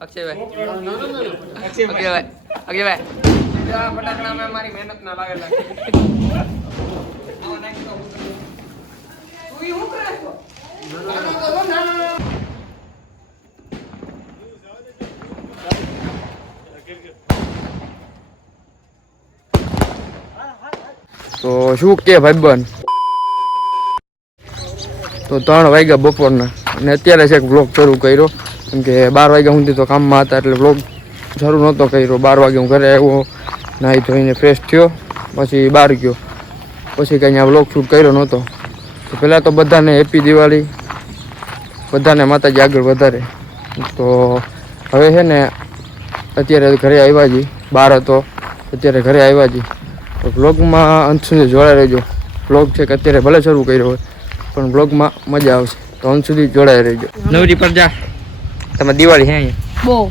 અક્ષયભાઈ. અક્ષયભાઈ. મારી મહેનત ના. તું શું કે ભાઈબંધ? તો ત્રણ વાગ્યા બપોરના. અને અત્યારે છે બ્લોગ શરૂ કર્યો. કેમ કે બાર વાગ્યા સુધી તો કામમાં હતા એટલે બ્લોગ શરૂ નહોતો કર્યો. બાર વાગે હું ઘરે આવ્યો, નાહી ધોઈને ફ્રેશ થયો, પછી બહાર ગયો. પછી કંઈ અહીંયા બ્લોગ શૂટ કર્યો નહોતો. તો પહેલાં તો બધાને હેપી દિવાળી, બધાને માતાજી આગળ વધારે. તો હવે છે ને અત્યારે ઘરે આવ્યા જી બહાર હતો, અત્યારે ઘરે આવ્યા જી તો બ્લોગમાં અંત સુધી જોડાઈ રહેજો. બ્લોગ છે કે અત્યારે ભલે શરૂ કર્યો હોય. પણ બ્લોગમાં મજા આવશે. તો અંત સુધી જોડાઈ રહેજો. નવરી પર જા. તમે દિવાળી હે અહીંયા? બહુ.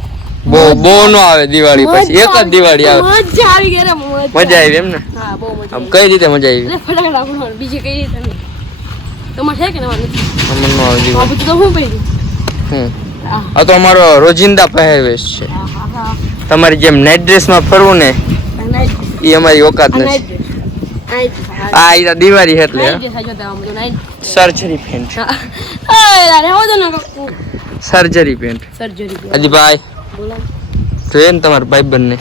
બહુ બહુ નો આવે દિવાળી પછી. એક જ દિવાળી આવે. મજા આવી ગઈ રે મજા. આવી એમ ને હા બહુ મજા આમ આવી. કઈ રીતે મજા આવી? ફટાકડા ફોડવાનું બીજી કઈ રીતે નહીં. તમારે છે કે નવા નથી અમને નો આવે દિવાળી. તો હું પહેર્યું? હમ. આ તો અમારો રોજિંદા પહેરવેશ છે. તમારી જેમ નાઇટ ડ્રેસમાં ફરવું ને એ અમારી ઓકાત નથી. નાઈટ નાઈટ આ દિવાળી એટલે surgery pant surgery pant surgery Ajibhai જોઈએ ને તમારા ભાઈ બંને.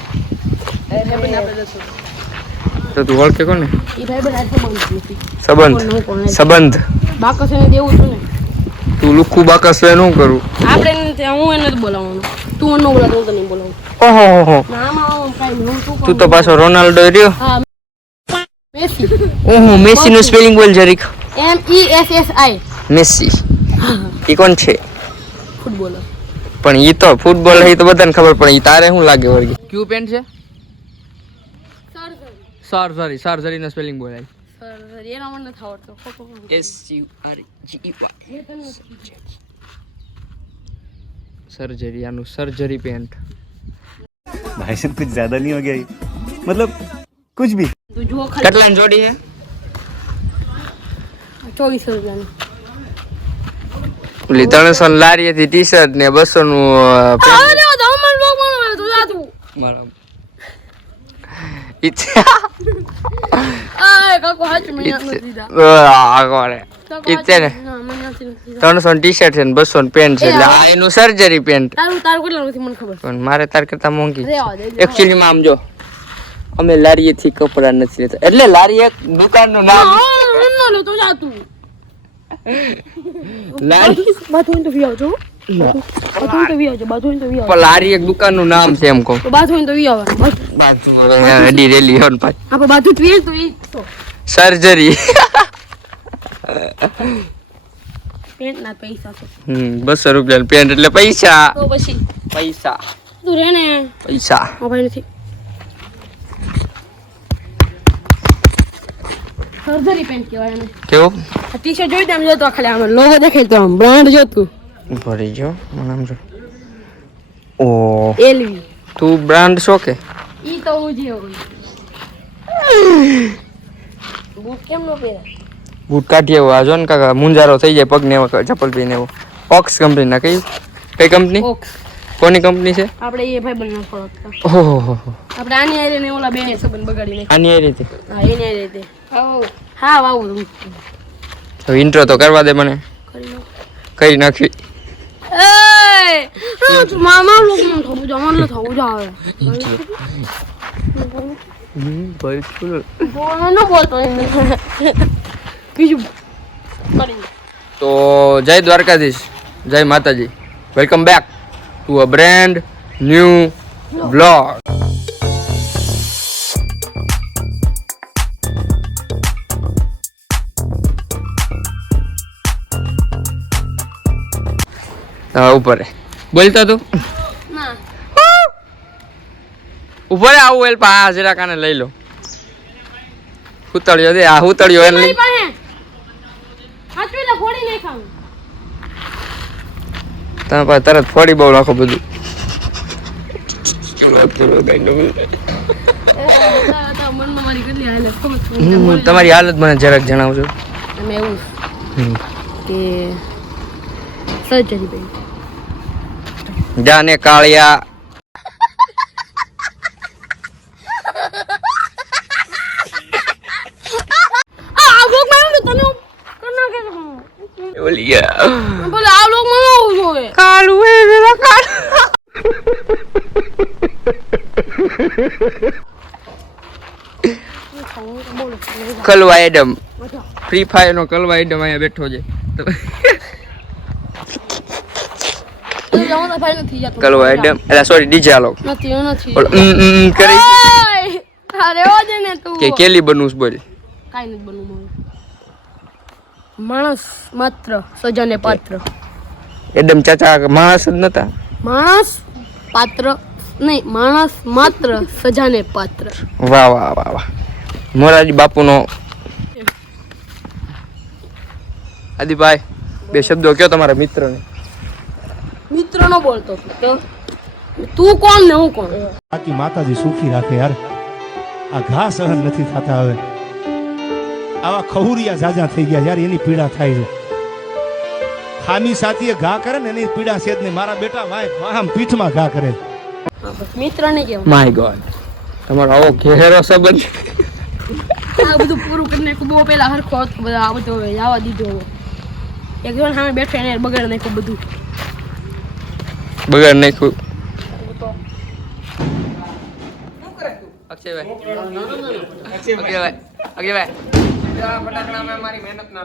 તો તું ઓળખે કોને? સંબંધ. સંબંધ. બાકસ એને દેવું છું ને. તું લુખું બાકસ હોયનું કરું? આપણે હું એને બોલાવવાનું. તું એને બોલાવ તને બોલાવું. ઓહો હો તું તો પાછો રોનાલ્ડો રહ્યો. મેસી. ઓહો મેસી નું સ્પેલિંગ બોલ જરીક. M E S S I Messi એ કોણ છે ફૂટબોલર પણ ઈ તો ફૂટબોલ એ તો બધાને ખબર પણ ઈ તારે શું લાગે વર્ગી ક્યુ પેન્ટ છે સર્જરી સર્જરી નો સ્પેલિંગ બોલાય સર એના મને નથી આવડતો ખોટું બોલું. S U R G Y surgery આનું સર્જરી પેન્ટ भाई साहब कुछ ज्यादा नहीं हो गया ये? मतलब कुछ भी તું જુઓ ખાલી કેટલાની જોડી છે ચોવીસો રૂપિયાની. ઓલી ત્રણસો લારી હતી ટી શર્ટ ને બસો નું? ને ત્રણસો ટી શર્ટ છે ને બસો પેન્ટ છે એટલે આ એનું સર્જરી પેન્ટ. તારું તારું કેટલા નથી મને ખબર? પણ મારે તાર કરતા મોંઘી. માં આમ જો અમે લારીએ થી કપડા નથી લેતા. એટલે લારી એક દુકાનનું નામ ના લારી. આવજો એક દુકાનનું નામ છે એમ કહો. તો બાથું તો રેલી હોન ભાઈ. આપણે બાથું પીએ તો ઈ સર્જરી. પેન્ટ ના પૈસા હમ બસો રૂપિયા પેન્ટ એટલે પૈસા. તો પછી? પૈસા. તું રે ને પૈસા મોબાઈલ નથી. સર્જરી પેન્ટ કહેવાય એને. કેવું? ટી શર્ટ જોઈ તેમ જોતો ખાલી આમ લોગો દેખાય તો આમ બ્રાન્ડ જોતું ભરી જો મને આમ જો. ઓ. એલવી તું બ્રાન્ડ શો કે? ઈ તો હું જે બૂટ કેમ નો પહેરા બૂટ કાઢી આવો. આ જો ને કાકા મુંજારો થઈ જાય પગને એવા ચપ્પલ પહેરીને એવો. ઓક્સ કંપનીના કઈ કઈ કંપની ઓક્સ કોની કંપની છે? આપણે એ ભાઈ બંને ફળો ઓહો આપણે આની આરે ને ઓલા બેને સબન બગાડી નાખ્યો. આની રીતે હા એની આરે તે હા વાવું તું ઇન્ટ્રો તો કરવા દે મને. કરી નાખ. કરી નાખી. એ હા મામા લોકો મને જવાનું ન થવું જાવે બોલ. બીજું તો જય દ્વારકાધીશ જય માતાજી. Welcome back to a brand new blog હા ઉપર. બોલતો તું? ઉપર આવું એલ પા હાજરા જરા કાને લઈ લો. હુતળ્યો દે આ હુતળ્યો એને લઈ મારી પાસે હાચું એટલે ફોડી નાખાવું તમે પાસે તરત ફોડી બહુ નાખો બધું. તમારી હાલત મને જરાક જણાવજો. તમે એવું જાને કાળિયા. ઓલિયા એ વેલા કાળ કલવા એડમ ફ્રી ફાયર નો કલવા એડમ અહીંયા બેઠો છે. કલવા એડમ એટલે સોરી ડીજે આલો કરી. કે કેલી બનવું બોલ. કાઈ નથી બનવું માણસ માત્ર સજાને પાત્ર. એડમ ચાચા માણસ જ નતા. માણસ પાત્ર નહીં માણસ માત્ર સજાને પાત્ર. વાહ વાહ વાહ વાહ. મોરારી બાપુનો આદિભાઈ બે શબ્દો કયો તમારા મિત્રને? મિત્ર નો બોલતો તું તો તું કોણ ને હું કોણ? બાકી માતાજી સુખી રાખે યાર. આ ઘા સહન નથી થતા હવે. આવા ખહુરિયા જાજા થઈ ગયા યાર એની પીડા થાય છે. ખામી સાથીએ ઘા કરે ને એની પીડા છે ને નહીં મારા બેટા વાય આમ પીઠમાં ઘા કરે. મિત્ર ને કેવું? માય ગોડ તમારો આવો ઘેરો સંબંધ. આ બધું પૂરું કરીને બહુ પેલા હરખો બધા આ બધો જવા દીધો એક જણ સામે બેઠો એને બગાડ નાખ્યું બધું. બગાડ નાખ્યું. અક્ષયભાઈ. અક્ષયભાઈ. અક્ષયભાઈ. ફટાકડા મેં મારી મહેનત ના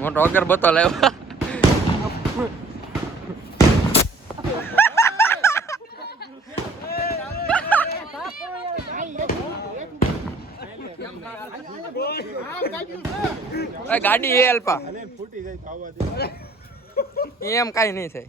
મોટો અગરબત્તો લાવ્યો એ ગાડી એ અલ્પા. એમ કઈ નહીં થાય.